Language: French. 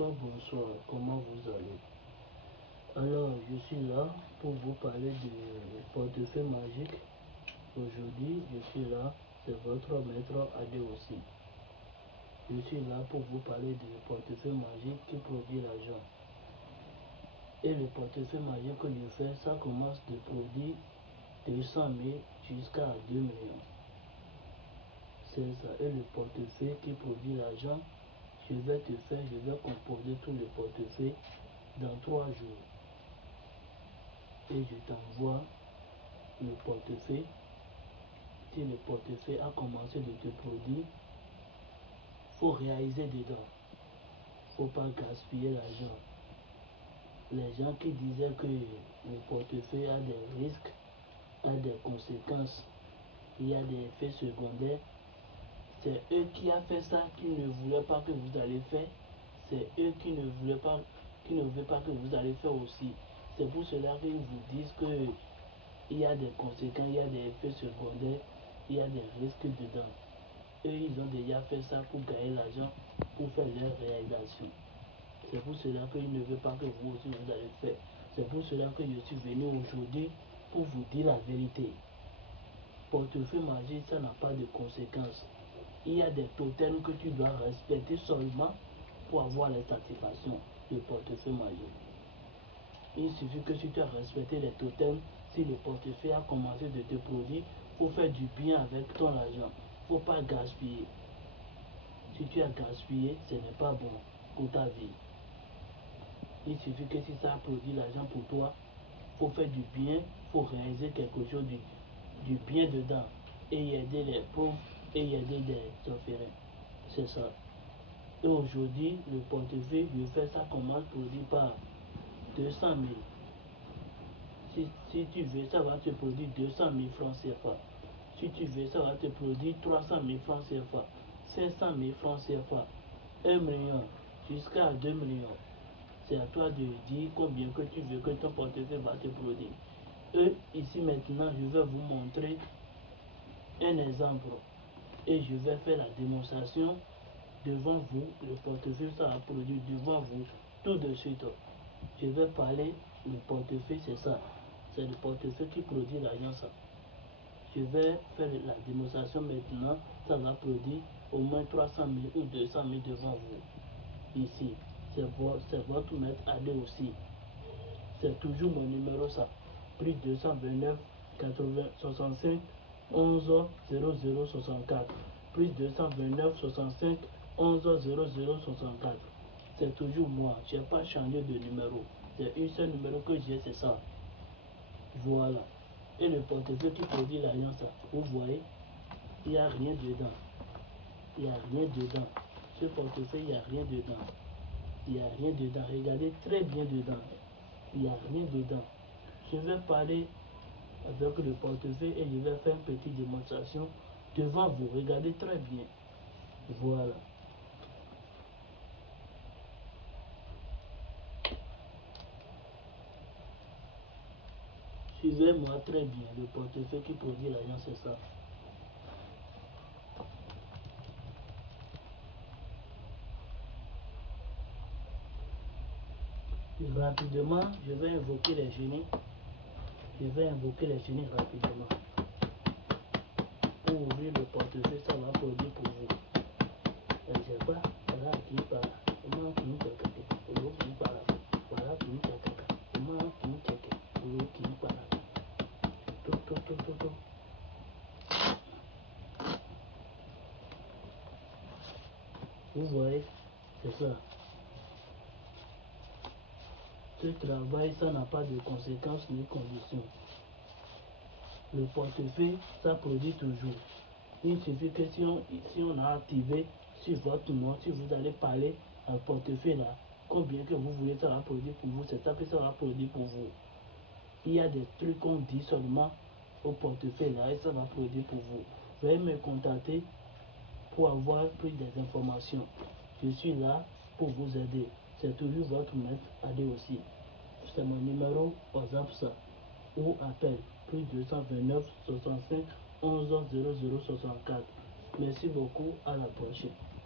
Bonsoir, bonsoir, comment vous allez? Alors, je suis là pour vous parler du portefeuille magique. Aujourd'hui, je suis là, c'est votre maître Adé aussi. Je suis là pour vous parler du portefeuille magique qui produit l'argent. Et le portefeuille magique que je fais, ça commence de produire 200 000 jusqu'à 2 millions. C'est ça. Et le portefeuille qui produit l'argent, je vais composer tout le portefeuille dans 3 jours. Et je t'envoie le portefeuille. Si le portefeuille a commencé de te produire, faut réaliser dedans. Faut pas gaspiller l'argent. Les gens qui disaient que le portefeuille a des risques, a des conséquences, il y a des effets secondaires, c'est eux qui a fait ça, qui ne voulaient pas que vous allez faire. C'est eux qui ne veulent pas que vous allez faire aussi. C'est pour cela qu'ils vous disent que il y a des conséquences, il y a des effets secondaires, il y a des risques dedans. Eux, ils ont déjà fait ça pour gagner l'argent, pour faire leur réalisation. C'est pour cela qu'ils ne veulent pas que vous aussi vous allez faire. C'est pour cela que je suis venu aujourd'hui pour vous dire la vérité. Portefeuille magique, ça n'a pas de conséquences. Il y a des totems que tu dois respecter seulement pour avoir les satisfactions du portefeuille magique. Il suffit que si tu as respecté les totems, si le portefeuille a commencé de te produire, il faut faire du bien avec ton argent. Il ne faut pas gaspiller. Si tu as gaspillé, ce n'est pas bon pour ta vie. Il suffit que si ça a produit l'argent pour toi, il faut faire du bien, il faut réaliser quelque chose du bien dedans et aider les pauvres et aider les orphelins. C'est ça. Et aujourd'hui, le portefeuille, je fais ça commence produit par 200 000. Si tu veux, ça va te produire 200 000 francs CFA. Si tu veux, ça va te produire 300 000 francs CFA, 500 000 francs CFA, 1 million, jusqu'à 2 millions. C'est à toi de dire combien que tu veux que ton portefeuille va te produire. Et ici maintenant, je vais vous montrer un exemple. Et je vais faire la démonstration devant vous. Le portefeuille sera produit devant vous tout de suite. Je vais parler, le portefeuille c'est ça. C'est le portefeuille qui produit l'argent ça. Je vais faire la démonstration maintenant. Ça va produire au moins 300 000 ou 200 000 devant vous. Ici, c'est votre maître Adé aussi. C'est toujours mon numéro ça. Plus 229 80 65 11 00 64. Plus 229 65 11 00 64. C'est toujours moi. Je n'ai pas changé de numéro. C'est un seul numéro que j'ai, c'est ça. Voilà. Et le portefeuille qui produit l'argent, ça, vous voyez, il n'y a rien dedans. Il n'y a rien dedans. Ce portefeuille, il n'y a rien dedans. Il n'y a rien dedans. Regardez très bien dedans. Il n'y a rien dedans. Je vais parler avec le portefeuille et je vais faire une petite démonstration devant vous. Regardez très bien. Voilà. Suivez-moi très bien. Le portefeuille qui produit l'argent, c'est ça. Rapidement, je vais invoquer les génies. Je vais invoquer les génies rapidement. Pour ouvrir le portefeuille, ça va produire pour vous. Je ne sais pas, voilà qui parle. Comment qui parle. Voilà qui parle. Comment qui parle. Tout. Vous voyez, c'est ça. Ce travail, ça n'a pas de conséquences ni conditions. Le portefeuille, ça produit toujours. Il suffit que si on a activé sur votre nom, si vous allez parler à portefeuille là, combien que vous voulez, ça va produire pour vous, c'est ça que ça va produire pour vous. Il y a des trucs qu'on dit seulement au portefeuille là et ça va produire pour vous. Veuillez me contacter pour avoir plus d'informations. Je suis là pour vous aider. C'est toujours votre maître Adé aussi. C'est mon numéro WhatsApp ça. Ou appel plus 229 65 11 00 64. Merci beaucoup, à la prochaine.